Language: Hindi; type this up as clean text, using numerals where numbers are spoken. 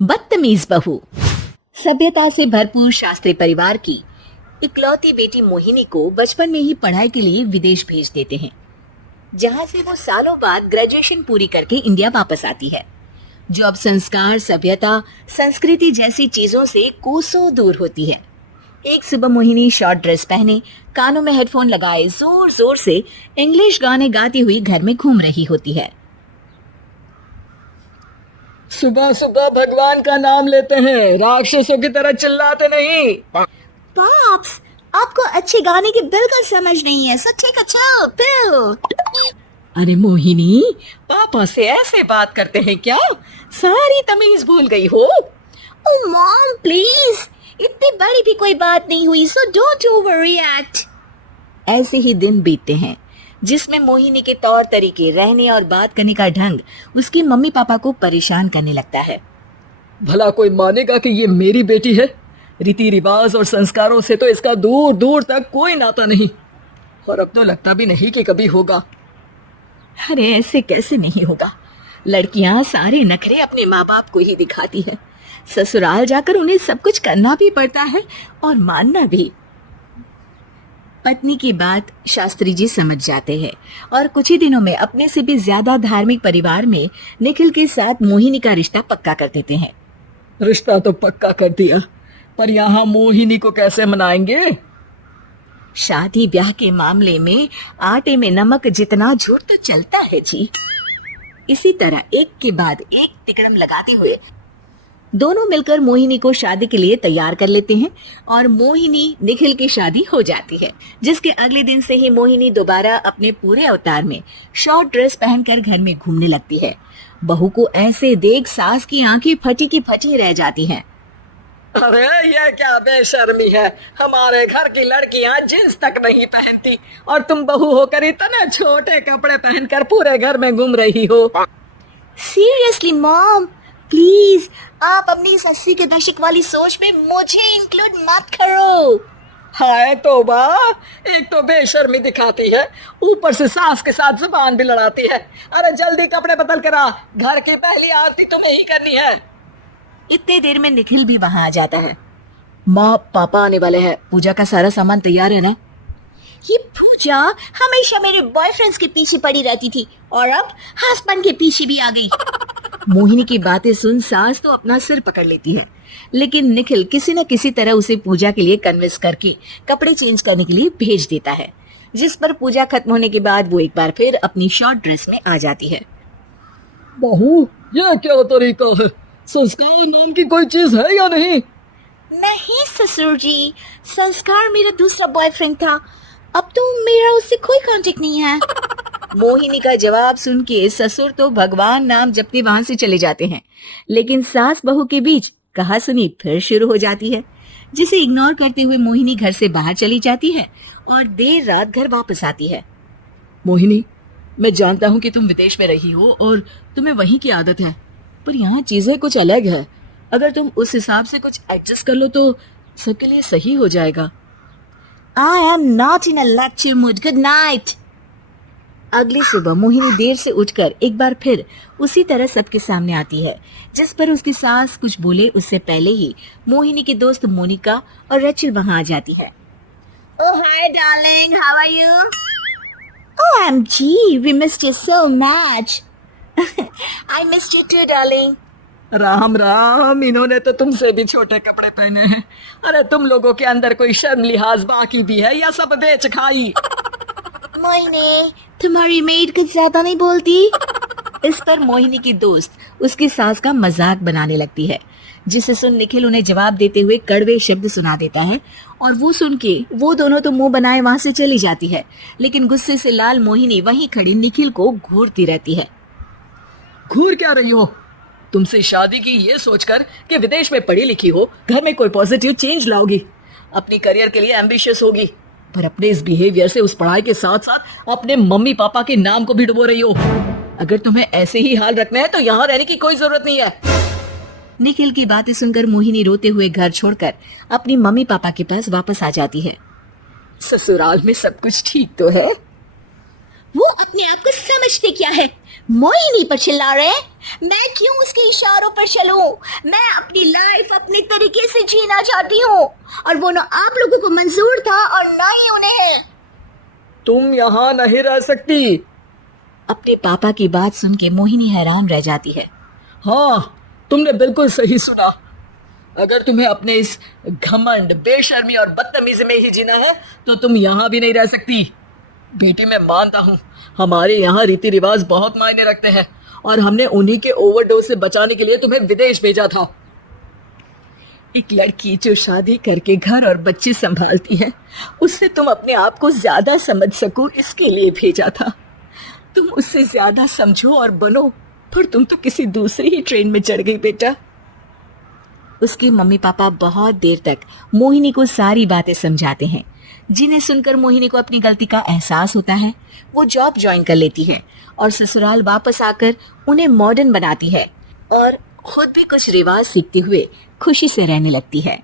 बदतमीज बहू। सभ्यता से भरपूर शास्त्री परिवार की इकलौती बेटी मोहिनी को बचपन में ही पढ़ाई के लिए विदेश भेज देते हैं, जहां से वो सालों बाद ग्रेजुएशन पूरी करके इंडिया वापस आती है, जो अब संस्कार, सभ्यता, संस्कृति जैसी चीजों से कोसों दूर होती है। एक सुबह मोहिनी शॉर्ट ड्रेस पहने, कानों में हेडफोन लगाए जोर जोर से इंग्लिश गाने गाती हुई घर में घूम रही होती है। सुबह सुबह भगवान का नाम लेते हैं, राक्षसों की तरह चिल्लाते नहीं। पाप्स, आपको अच्छे गाने की बिल्कुल समझ नहीं है, so take a chill pill। अरे मोहिनी, पापा से ऐसे बात करते हैं क्या? सारी तमीज भूल गई हो। Oh mom, please, इतनी बड़ी भी कोई बात नहीं हुई, so don't overreact। ऐसे ही दिन बीतते हैं, जिसमें मोहिनी के तौर तरीके, रहने और बात करने का ढंग उसकी मम्मी पापा को परेशान करने लगता है। भला कोई मानेगा कि ये मेरी बेटी है? रीति रिवाज और संस्कारों से तो इसका दूर दूर तक कोई नाता नहीं, और अब तो लगता भी नहीं कि कभी होगा। अरे ऐसे कैसे नहीं होगा? लड़कियां सारे नखरे अपने माँ बाप को ही दिखाती है। ससुराल जाकर उन्हें सब कुछ करना भी पड़ता है और मानना भी। पत्नी की बात शास्त्री जी समझ जाते हैं और कुछ ही दिनों में अपने से भी ज्यादा धार्मिक परिवार में निखिल के साथ मोहिनी का रिश्ता पक्का कर देते हैं। रिश्ता तो पक्का कर दिया, पर यहाँ मोहिनी को कैसे मनाएंगे? शादी ब्याह के मामले में आटे में नमक जितना झूठ तो चलता है जी। इसी तरह एक के बाद एक तिकड़म लगाते हुए दोनों मिलकर मोहिनी को शादी के लिए तैयार कर लेते हैं और मोहिनी निखिल की शादी हो जाती है, जिसके अगले दिन से ही मोहिनी दोबारा अपने पूरे अवतार में शॉर्ट ड्रेस पहनकर घर में घूमने लगती है। बहू को ऐसे देख सास की आंखें फटी की फटी रह जाती हैं। अरे ये क्या बेशर्मी है, हमारे घर की लड़कियां जींस तक नहीं पहनती और तुम बहू होकर इतने छोटे कपड़े पहनकर पूरे घर में घूम रही हो। सीरियसली मॉम, प्लीज आप अपनी इस 80 के दशक वाली सोच में मुझे इंक्लूड मत करो। हाय तौबा, एक तो बेशर्मी दिखाती है, ऊपर से सास के साथ जुबान भी लड़ाती है। अरे जल्दी कपड़े बदल कर आ, घर की पहली आरती तुम्हें ही करनी है। इतने देर में निखिल भी वहां आ जाता है। माँ पापा आने वाले हैं, पूजा का सारा सामान तैयार है ना? ये पूजा हमेशा मेरे बॉयफ्रेंड्स के पीछे पड़ी रहती थी और अब हस्बैंड के पीछे भी आ गई। मोहिनी की बातें सुन सास तो अपना सिर पकड़ लेती है, लेकिन निखिल किसी न किसी तरह उसे पूजा के लिए कन्विंस करके कपड़े चेंज करने के लिए भेज देता है, जिस पर पूजा खत्म होने के बाद वो एक बार फिर अपनी शॉर्ट ड्रेस में आ जाती है। बहू, ये क्या तरीका है? संस्कार नाम की कोई चीज है या नहीं? नहीं ससुर जी, संस्कार मेरा दूसरा बॉयफ्रेंड था, अब तो मेरा उससे कोई कांटेक्ट नहीं है। मोहिनी का जवाब सुन के ससुर तो भगवान नाम जपते वहां से चले जाते हैं, लेकिन सास बहू के बीच कहा सुनी फिर शुरू हो जाती है, जिसे इग्नोर करते हुए मोहिनी घर से बाहर चली जाती है और देर रात घर वापस आती है। मोहिनी, मैं जानता हूँ कि तुम विदेश में रही हो और तुम्हें वहीं की आदत है, पर यहाँ चीजें कुछ अलग है। अगर तुम उस हिसाब से कुछ एडजस्ट कर लो तो सबके लिए सही हो जाएगा। I am not in a lecture mood. Good night. अगली सुबह मोहिनी देर से उठकर एक बार फिर उसी तरह सबके सामने आती है, जिस पर उसकी सास कुछ बोले उससे पहले ही मोहिनी की दोस्त मोनिका और रचिल वहां आ जाती है। Oh hi darling, how are you? OMG, we missed you so much. I missed you too darling. Ram Ram, इन्होंने तो तुमसे भी छोटे कपड़े पहने हैं। अरे तुम लोगों के अंदर कोई शर्म लिहाज बाकी भी है या सब बेच खाई? मोहिनी, तुम्हारी मेड कुछ ज्यादा नहीं बोलती? इस पर मोहिनी की दोस्त उसकी सास का मजाक बनाने लगती है, जिसे सुन निखिल उन्हें जवाब देते हुए कड़वे शब्द सुना देता है और वो सुन के वो दोनों तो मुंह बनाए वहां से चली जाती है, लेकिन गुस्से से लाल मोहिनी वहीं खड़ी निखिल को घूरती रहती है। घूर क्या रही हो? तुमसे शादी की ये सोचकर कि विदेश में पढ़ी लिखी हो, घर में कोई पॉजिटिव चेंज लाओगी, अपनी करियर के लिए एम्बिशियस होगी, पर अपने इस बिहेवियर से उस पढ़ाई के साथ साथ अपने मम्मी पापा के नाम को भी डुबो रही हो। अगर तुम्हें ऐसे ही हाल रखना है तो यहाँ रहने की कोई जरूरत नहीं है। निखिल की बातें सुनकर मोहिनी रोते हुए घर छोड़कर अपनी मम्मी पापा के पास वापस आ जाती है। ससुराल में सब कुछ ठीक तो है? वो अपने आप को समझते क्या है? मोहिनी पर चिल्ला रहे हैं? मैं क्यों उसके इशारों पर चलूं? मैं अपनी लाइफ अपने तरीके से जीना चाहती हूँ, और वो ना आप लोगों को मंजूर था और ना ही उन्हें। तुम यहाँ नहीं रह सकती। अपने पापा की बात सुन के मोहिनी हैरान रह जाती है। हाँ, तुमने बिल्कुल सही सुना। अगर तुम्हें अपने इस घमंड, बेशर्मी और बदतमीजी में ही जीना है तो तुम यहाँ भी नहीं रह सकती। बेटी, मैं मानता हूँ हमारे यहाँ रीति रिवाज बहुत मायने रखते हैं और हमने उन्हीं के ओवरडोज से बचाने के लिए तुम्हें विदेश भेजा था। एक लड़की जो शादी करके घर और बच्चे संभालती है, उससे तुम अपने आप को ज्यादा समझ सको इसके लिए भेजा था। तुम उससे ज्यादा समझो और बनो, पर तुम तो किसी दूसरी ही ट्रेन में चढ़ गई बेटा। उसके मम्मी पापा बहुत देर तक मोहिनी को सारी बातें समझाते हैं, जिन्हें सुनकर मोहिनी को अपनी गलती का एहसास होता है। वो जॉब ज्वाइन कर लेती है और ससुराल वापस आकर उन्हें मॉडर्न बनाती है और खुद भी कुछ रिवाज सीखते हुए खुशी से रहने लगती है।